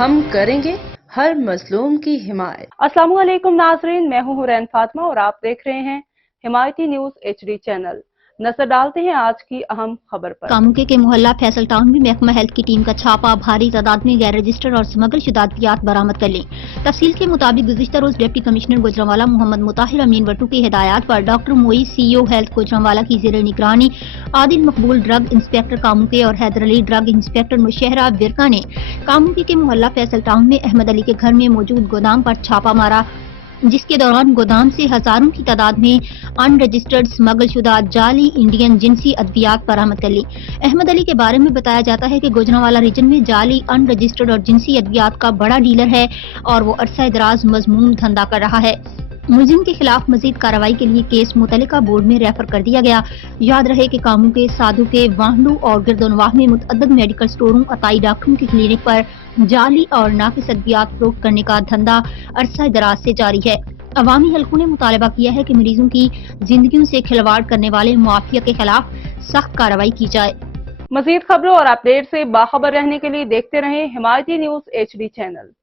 ہم کریں گے ہر مظلوم کی حمایت۔ السلام علیکم ناظرین، میں ہوں حورین فاطمہ اور آپ دیکھ رہے ہیں حمایتی نیوز HD چینل۔ نظر ڈالتے ہیں آج کی اہم خبر پر۔ کاموکے کے محلہ فیصل ٹاؤن میں محکمہ ہیلتھ کی ٹیم کا چھاپا، بھاری تعداد میں غیر رجسٹر اور سمگل شدہ ادویات برآمد کر لی۔ تفصیل کے مطابق گزشتہ روز ڈپٹی کمشنر گوجرانوالہ محمد مطہر امین وٹو کی ہدایات پر ڈاکٹر موئی CEO ہیلتھ گوجرانوالہ کی زیر نگرانی عادل مقبول ڈرگ انسپکٹر کاموکے اور حیدر علی ڈرگ انسپکٹر مشہرہ ورکا نے کاموکے کے محلہ فیصل ٹاؤن میں احمد علی کے گھر میں موجود گودام پر چھاپا مارا، جس کے دوران گودام سے ہزاروں کی تعداد میں ان رجسٹرڈ سمگل شدہ جعلی انڈین جنسی ادویات برآمد کر لی۔ احمد علی کے بارے میں بتایا جاتا ہے کہ گوجرانوالہ ریجن میں جعلی ان رجسٹرڈ اور جنسی ادویات کا بڑا ڈیلر ہے اور وہ عرصہ دراز مذموم دھندا کر رہا ہے۔ ملزم کے خلاف مزید کارروائی کے لیے کیس متعلقہ بورڈ میں ریفر کر دیا گیا۔ یاد رہے کہ کاموں کے سادھو کے وانڈو اور گردونواہ میں متعدد میڈیکل سٹوروں، عطائی ڈاکٹروں کی کلینک پر جعلی اور ناقص ادویات فروخت کرنے کا دھندا عرصہ دراز سے جاری ہے۔ عوامی حلقوں نے مطالبہ کیا ہے کہ مریضوں کی زندگیوں سے کھلواڑ کرنے والے مافیا کے خلاف سخت کارروائی کی جائے۔ مزید خبروں اور اپڈیٹ سے باخبر رہنے کے لیے دیکھتے رہیں حمایتی نیوز HD چینل۔